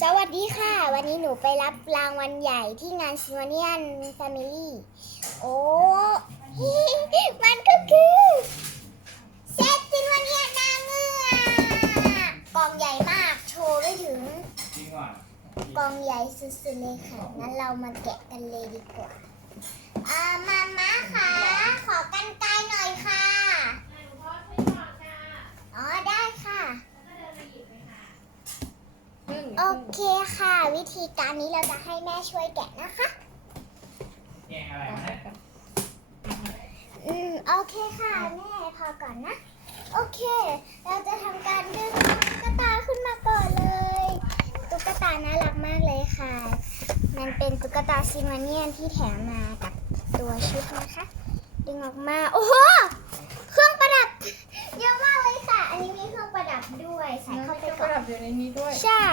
สวัสดีค่ะ วันนี้หนูไปรับรางวัลใหญ่ที่งานซิวเนียนแฟมิลี่ โอ้ มันก็คือเซตซิวเนียนนางเงือกกล่องใหญ่มาก โชว์ไม่ถึง กล่องใหญ่สุดๆเลยค่ะ งั้นเรามาแกะกันเลยดีกว่า อ่า มาม่าค่ะ ขอกันไกลหน่อยค่ะ อ๋อได้ค่ะ โอเคค่ะ วิธีการนี้เราจะให้แม่ช่วยแกะนะคะแกงอะไรมาเนี่ยอืมโอเคค่ะ แม่พอก่อนนะ โอเค เราจะทำการดึงตุ๊กตาขึ้นมาก่อนเลย ตุ๊กตาน่ารักมากเลยค่ะ มันเป็นตุ๊กตาซิมาเนียนที่แถมมากับตัวชุดนะคะ ดึงออกมา โอ้โห เครื่องประดับ เยอะมากเลยค่ะ อันนี้มีเครื่องประดับด้วยใส่เข้าไปป ก่อนระดับอยู่ในนี้ด้วย ใช่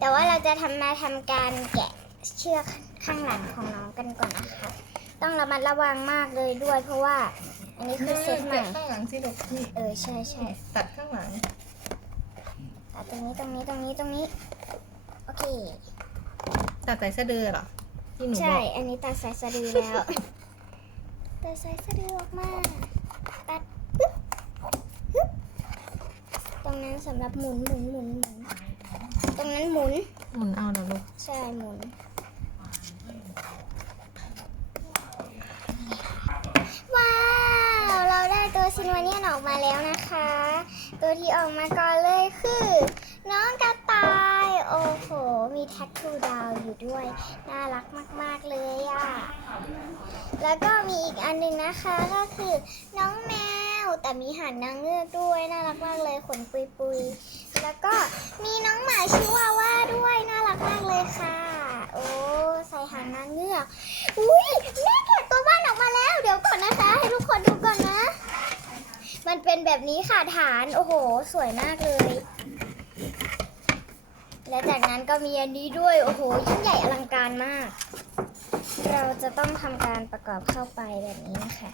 แต่ว่าเราจะทำมาทำการแกะเชือกข้างหลังของน้องกันก่อนนะคะ ต้องระมัดระวังมากเลยด้วย เพราะว่าอันนี้คือเซตใหม่แกะข้างหลังสิลูกนี่เออใช่ใช่ตัดข้างหลังตัดตรงนี้ตรงนี้ตรงนี้ตรงนี้ โอเค ตัดใส่สะดือเหรอที่หนูบใช่อกอันนี้ตัดสายสะดือแล้วตัดสายสะดือออกมา ตัดปึ๊บปึ๊บต รงนั้นสำหรับหมุนหมุนหมุนหมุนตรงนั้นหมุน หมุนเอาเหรอลูก ใช่หมุน ว้าว เราได้ตัวซินวาเนียนออกมาแล้วนะคะ ตัวที่ออกมาก่อนเลยคือ น้องกระต่าย โอ้โห มีแท็กทูดาวอยู่ด้วย น่ารักมาก ๆ เลยอะ่ะ แล้วก็มีอีกอันหนึ่งนะคะก็คือน้องแมว แต่มีหางนางเงือกด้วยน่ารักมากเลยขนปุยๆแล้วก็มีน้องหมาชิวาว่าด้วยน่ารักมากเลยค่ะ โอ้ใส่หางนางเงือกอุ้ยแม่แกะตัวบ้านออกมาแล้ว เดี๋ยวก่อนนะคะ ให้ทุกคนดูก่อนนะ มันเป็นแบบนี้ค่ะฐานโอ้โห สวยมากเลย และจากนั้นก็มีอันนี้ด้วยโอ้โหยิ่งใหญ่อลังการมาก เราจะต้องทำการประกอบเข้าไปแบบนี้นะคะ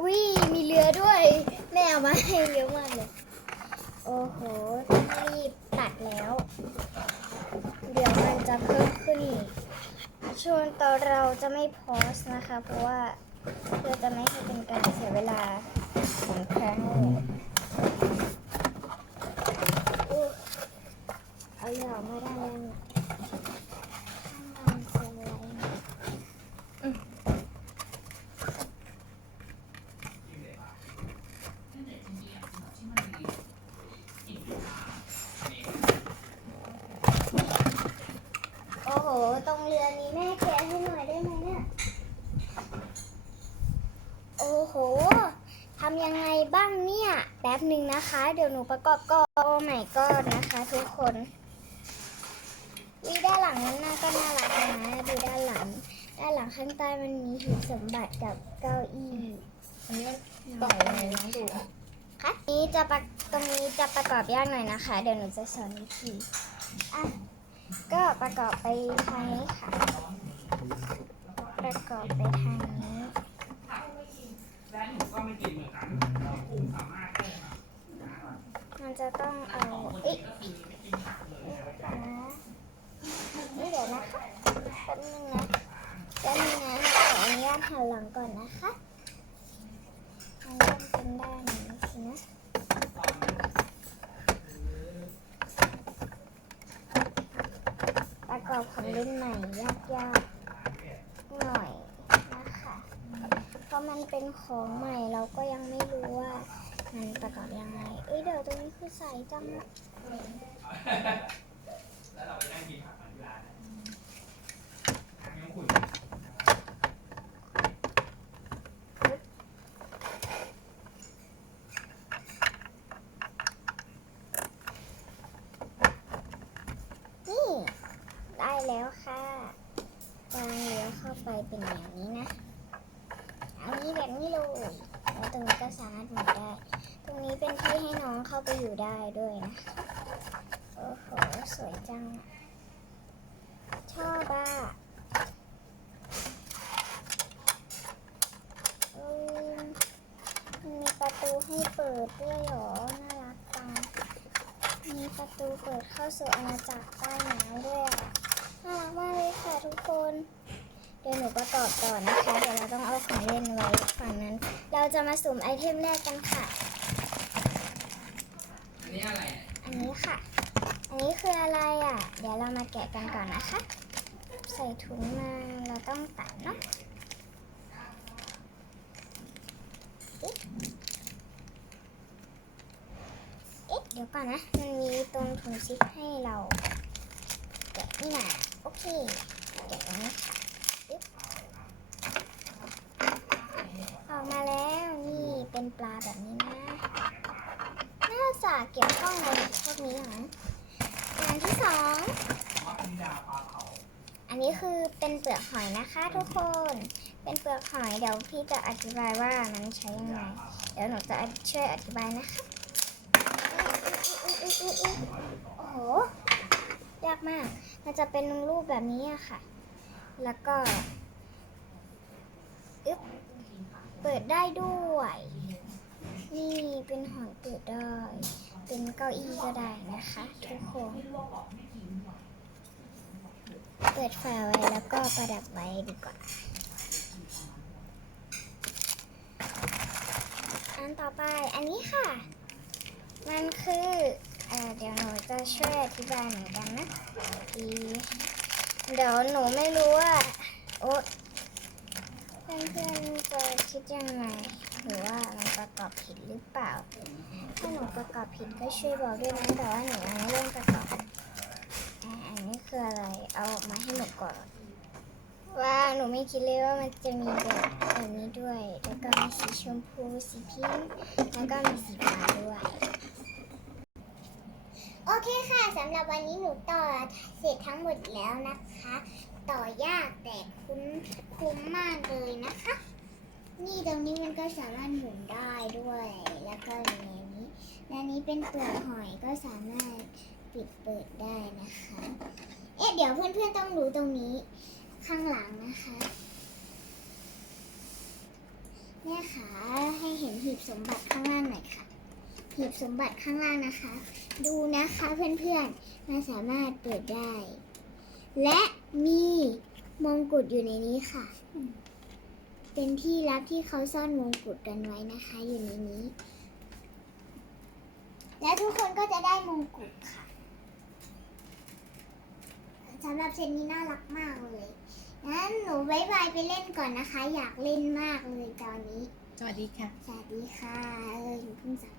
อุ้ยมีเรือด้วย แม่เอามาให้เยอะมากเลย โอ้โหต้องรีบตัดแล้ว เดี๋ยวมันจะเพิ่มขึ้นอีกช่วงต่อเราจะไม่พอสนะคะ เพราะว่าเพื่อจะไม่ให้เป็นการเสียเวลาของครั้งเลยอุ๊ยเอาเหลือไม่ได้แล้วเนี่ยข้างในเป็นอะไรเนี่ยโอ้โห ตรงเรือนี้แม่แกะให้หน่อยได้ไหมเนี่ยโอ้โหทำยังไงบ้างเนี่ยแป๊บหนึ่งนะคะ เดี๋ยวหนูประกอบก่อนโอ้ไม่ก็นะคะทุกคนวิด้านหลังนั้นน่าก็น่ารักนะดูด้านหลัง ด้านหลังข้างใต้มันมีหีบสมบัติกับเก้าอี้อันนี้ต่อยังไงน้องดูค่ะนี้จะประตรงนี้จะประกอบยากหน่อยนะคะ เดี๋ยวหนูจะสอนวิธีอะ ก็ประกอบไปทางนี้ค่ะ ประกอบไปทางนี้ มันจะต้องเอาเอ้ยนี่เดี๋ยวนะคะแป๊บนึงนะแป๊บนึงนะขออนุญาตหันหลังก่อนนะคะมันต้องเป็นด้านนี้สินะ อบของเล่นใหม่ยากๆหน่อยนะคะ เพราะมันเป็นของใหม่เราก็ยังไม่รู้ว่ามันประกอบยังไง เอ้ยเดี๋ยวตรงนี้คือใส่จังอะแล้วเราไปนั่งกินผักมันที่ร้านนะไม่ต้องคุย นี่ ได้ แล้วค่ะวางเลี้ยวเข้าไปเป็นอย่างนี้นะ เอันนี้แบบนี้เลย แล้วตรงนี้ก็สามารถหมุนได้ ตรงนี้เป็นที่ให้น้องเข้าไปอยู่ได้ด้วยนะ โอ้โห สวยจังอะชอบอะมีประตูให้เปิดด้วยหรอ น่ารักจัง มีประประตูเปิดเข้าสู่อาณาจักรใต้น้ำด้วยอะ น่ารักมากเลยค่ะทุกคน เดี๋ยวหนูประกอบต่อนะคะ เดี๋ยวเราต้องเอาของเล่นไว้ฝั่งนั้น เราจะมาสุ่มไอเทมแรกกันค่ะ อันนี้อะไรเนี่ยอันนี้ค่ะ อันนี้คืออะไรอะ เดี๋ยวเรามาแกะกันก่อนนะคะ ใส่ถุงมา เราต้องตัดเนาะอิ๊ะเอ๊ะเดี๋ยวก่อนนะ มันมีตรงถุงซิปให้เราแกะนี่นะโอเคแกะตรงนี้ค่ะอึ๊บออกมาแล้วนี่เป็นปลาแบบนี้นะน่าจะเกี่ยวข้องอะไรพวกนี้หรออันที่สองอันนี้คือเป็นเปลือกหอยนะคะทุกคน เป็นเปลือกหอยเดี๋ยวพี่จะอธิบายว่ามันใช้ยังไง เดี๋ยวหนูจะช่วยอธิบายนะคะโอ้โห ยากมาก มันจะเป็นรูปแบบนี้ค่ะ แล้วก็อึ๊บเปิดได้ด้วย นี่เป็นหอยเปิดได้ เป็นเก้าอี้ก็ได้นะคะ ทุกคน เปิดฝาไว้แล้วก็ประดับไว้ดีกว่า อันต่อไปอันนี้ค่ะ มันคือ เดี๋ยวหนูจะช่วยอธิบายเหมือนกันนะดีเดี๋ยวหนูไม่รู้ว่า โอ๊เพื่อนๆจะคิดยังไงหรือว่ามันประกอบผิดหรือเปล่า ถ้าหนูประกอบผิดก็ช่วยบอกด้วยนะแต่ว่าหนูยังไม่เริ่มประกอบอันนี้คืออะไรเอาออกมาให้หมดก่อน ว่าหนูไม่คิดเลยว่ามันจะมีแบบแบบนี้ด้วย แล้วก็มีสีชมพูสีพิงค์แล้วก็มีสีฟ้าด้วย โอเคค่ะสำหรับวันนี้หนูต่อเสร็จทั้งหมดแล้วนะคะ ต่อยากแต่คุ้มคุ้มมากเลยนะคะ นี่ตรงนี้มันก็สามารถหมุนได้ด้วย แล้วก็มีอันนี้และนี้เป็นเปลือกหอยก็สามารถปิดเปิดได้นะคะ เอ๊ะเดี๋ยวเพื่อนๆต้องดูตรงนี้ข้างหลังนะคะเนี่ยค่ะให้เห็นหีบสมบัติข้างล่างหน่อยค่ะ หีบสมบัติข้างล่างนะคะ ดูนะคะเพื่อนๆมันสามารถเปิดได้ และมีมงกุฎอยู่ในนี้ค่ะ เป็นที่ลับที่เขาซ่อนมงกุฎกันไว้นะคะ อยู่ในนี้ และทุกคนก็จะได้มงกุฎค่ะสำหรับเซตนี้น่ารักมากเลยงั้นหนูบายบายไปเล่นก่อนนะคะ อยากเล่นมากเลยตอนนี้ สวัสดีค่ะ สวัสดีค่ะเอออยู่เพิ่งสับ